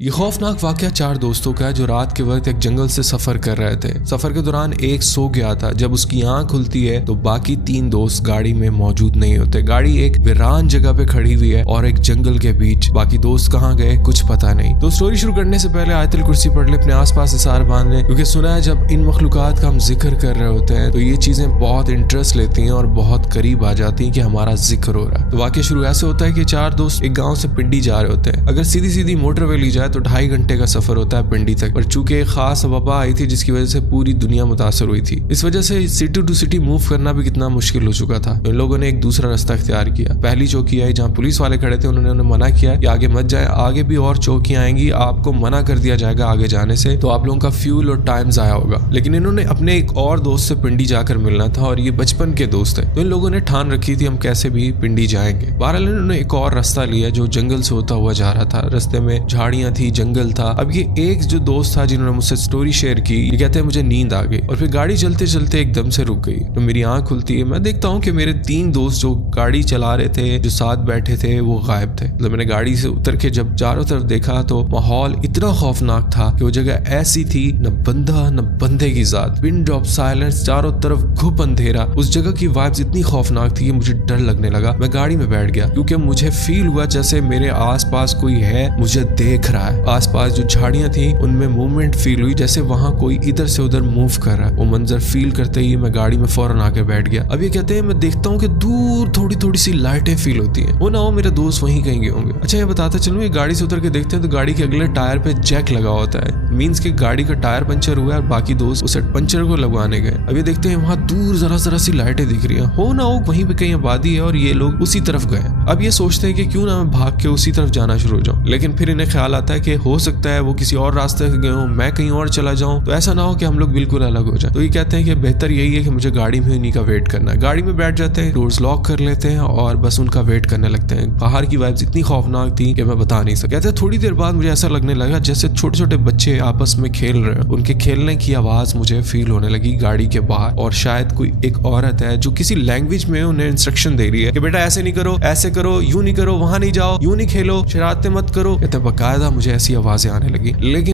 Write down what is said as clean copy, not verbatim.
ये खौफनाक वाकया 4 दोस्तों का है जो रात के वक्त एक जंगल से सफर कर रहे थे। सफर के दौरान एक सो गया था। जब उसकी आंख खुलती है तो बाकी 3 दोस्त गाड़ी में मौजूद नहीं होते। गाड़ी एक वीरान जगह पे खड़ी हुई है और एक जंगल के बीच। बाकी दोस्त कहाँ गए कुछ पता नहीं। तो स्टोरी शुरू करने से पहले आयतुल कुर्सी पढ़ ले, अपने आसपास हिसार बांध ले, क्योंकि सुना है जब इन मखलूकात का हम जिक्र कर रहे होते हैं तो ये चीजें बहुत इंटरेस्ट लेती हैं और बहुत करीब आ जाती हैं कि हमारा जिक्र हो रहा है। तो वाकया शुरू ऐसे होता है कि 4 दोस्त एक गाँव से पिंडी जा रहे होते हैं। अगर सीधी सीधी मोटरवे ली जाए तो 2.5 घंटे का सफर होता है पिंडी तक। पर चूंकि एक खास वबा आई थी जिसकी वजह से पूरी दुनिया मुतासर हुई थी, इस वजह से सिटी टू सिटी मूव करना भी कितना मुश्किल हो चुका था। इन लोगों ने एक दूसरा रास्ता इख्तियार किया। पहली चौकी आई जहाँ पुलिस वाले खड़े थे। उन्होंने उन्हें मना किया कि आगे मत जाए, आगे भी और चौकियां आएंगी, आपको मना कर दिया जाएगा आगे जाने से, तो आप लोगों का फ्यूल और टाइम जाया होगा। लेकिन इन्होंने अपने एक और दोस्त से पिंडी जाकर मिलना था और ये बचपन के दोस्त है, तो इन लोगों ने ठान रखी थी हम कैसे भी पिंडी जाएंगे। बहरहाल इन्होंने एक और रास्ता लिया जो जंगल से होता हुआ जा रहा था। रास्ते में झाड़ियां थी, जंगल था। अब ये एक जो दोस्त था जिन्होंने मुझसे स्टोरी शेयर की, ये कहते हैं मुझे नींद आ गई और फिर गाड़ी चलते चलते एकदम से रुक गई। तो मेरी आंख खुलती है, मैं देखता हूँ कि मेरे 3 दोस्त जो गाड़ी चला रहे थे, जो साथ बैठे थे, वो गायब थे। मतलब मैंने गाड़ी से उतर के जब चारों तरफ देखा तो माहौल इतना खौफनाक था कि वो जगह ऐसी थी, न बंदा न बंदे की जात, विंड ऑफ साइलेंस, चारों तरफ घुप अंधेरा। उस जगह की वाइब्स इतनी खौफनाक थी कि मुझे डर लगने लगा। मैं गाड़ी में बैठ गया क्योंकि मुझे फील हुआ जैसे मेरे आसपास कोई है, मुझे देख रहा है। आसपास जो झाड़ियां थी उनमें मूवमेंट फील हुई, जैसे वहां कोई इधर से उधर मूव कर रहा है। वो मंजर फील करते ही मैं गाड़ी में फौरन आके बैठ गया। अब ये कहते हैं मैं देखता हूँ कि दूर थोड़ी थोड़ी सी लाइटें फील होती हैं। वो ना हो मेरे दोस्त वहीं कहीं गए होंगे। अच्छा ये बताता चलूं, ये गाड़ी से उतर के देखते हैं तो गाड़ी के अगले टायर पे जैक लगा होता है। मींस कि गाड़ी का टायर पंचर हुआ है और बाकी दोस्त उस पंचर को लगवाने गए। अब ये देखते हैं वहां दूर जरा जरा सी लाइटें दिख रही हैं। हो ना हो वहीं पे कहीं आबादी है और ये लोग उसी तरफ गए। अब ये सोचते हैं कि क्यों ना मैं भाग के उसी तरफ जाना शुरू हो जाऊं, लेकिन फिर इन्हें ख्याल आता है कि हो सकता है वो किसी और रास्ते से गए हो, मैं कहीं और चला जाऊं, तो ऐसा ना हो कि हम लोग बिल्कुल अलग हो जाए। तो ये कहते हैं कि बेहतर यही है कि मुझे गाड़ी में उन्हीं का वेट करना है। गाड़ी में बैठ जाते हैं, डोर्स लॉक कर लेते हैं और बस उनका वेट करने लगते हैं। बाहर की वाइब्स इतनी खौफनाक थी कि मैं बता नहीं सकता। कहते हैं थोड़ी देर बाद मुझे ऐसा लगने लगा जैसे छोटे छोटे बच्चे आपस में खेल रहे हैं। उनके खेलने की आवाज मुझे फील होने लगी गाड़ी के बाहर, और शायद कोई एक औरत है जो किसी लैंग्वेज में उन्हें इंस्ट्रक्शन दे रही है कि बेटा ऐसे नहीं करो, ऐसे करो, यूं नहीं करो, वहां नहीं जाओ, यूं नहीं खेलो, शरारतें मत करो। कहते बकायदा मुझे ऐसी आवाजें आने लगी। लेकिन